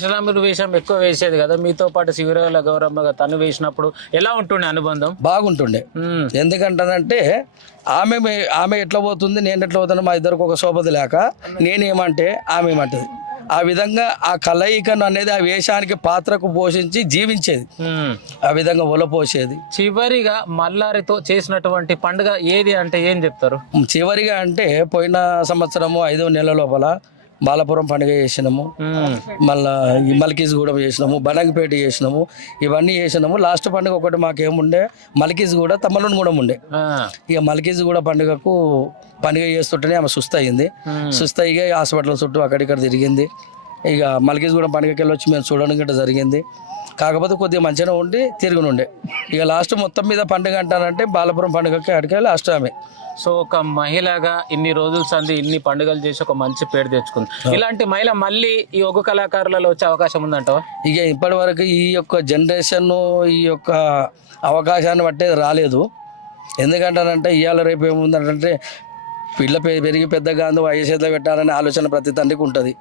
మీరు వేషం ఎక్కువ వేసేది కదా, మీతో పాటు శివరాల గౌరమ్మ తను వేసినప్పుడు ఎలా ఉంటుండే అనుబంధం? బాగుంటుండే. ఎందుకంటానంటే ఆమె ఎట్లా పోతుంది, నేను ఎట్లా పోతాను, మా ఇద్దరికి ఒక సోపతి లేక నేనేమంటే ఆమె ఏమంటది. ఆ విధంగా ఆ కలయికను అనేది ఆ వేషానికి పాత్రకు పోషించి జీవించేది. ఆ విధంగా ఒలపోసేది. చివరిగా మల్లారితో చేసినటువంటి పండుగ ఏది అంటే ఏం చెప్తారు? చివరిగా అంటే పోయిన సంవత్సరము 5వ నెల లోపల బాలపురం పండుగ చేసినాము, మళ్ళా ఈ మల్కీజ్గూడెం చేసినాము, బనంగిపేట చేసినాము, ఇవన్నీ చేసినాము. లాస్ట్ పండుగ ఒకటి మాకేముండే మల్కీజ్గూడ తమ్మలూరుగూడెం ఉండే. ఇక మల్కీజ్గూడ పండుగ చేస్తుంటేనే ఆమె సుస్తయింది. సుస్తయిగా హాస్పిటల్ చుట్టూ అక్కడిక్కడ తిరిగింది. ఇక మల్కీజ్గూడెం పండుగకి వెళ్ళొచ్చి మేము చూడడం గట్రా జరిగింది. కాకపోతే కొద్దిగా మంచిగా ఉండి తిరుగునుండే. ఇక లాస్ట్ మొత్తం మీద పండుగ అంటానంటే బాలపురం పండుగకి అడిగే లాస్ట్ ఆమె. సో ఒక మహిళగా ఇన్ని రోజుల సంది ఇన్ని పండుగలు చేసి ఒక మంచి పేరు తెచ్చుకుంది. ఇలాంటి మహిళ మళ్ళీ ఈ ఒగ్గు కళాకారులలో వచ్చే అవకాశం ఉందంటావా? ఇక ఇప్పటి వరకు ఈ యొక్క జనరేషన్ ఈ యొక్క అవకాశాన్ని బట్టే రాలేదు. ఎందుకంటానంటే ఇవాళ రేపు ఏముందంటే పిల్ల పెరిగి పెద్దగా వయసు ఎట్లా పెట్టాలనే ఆలోచన ప్రతి తండ్రికి ఉంటుంది.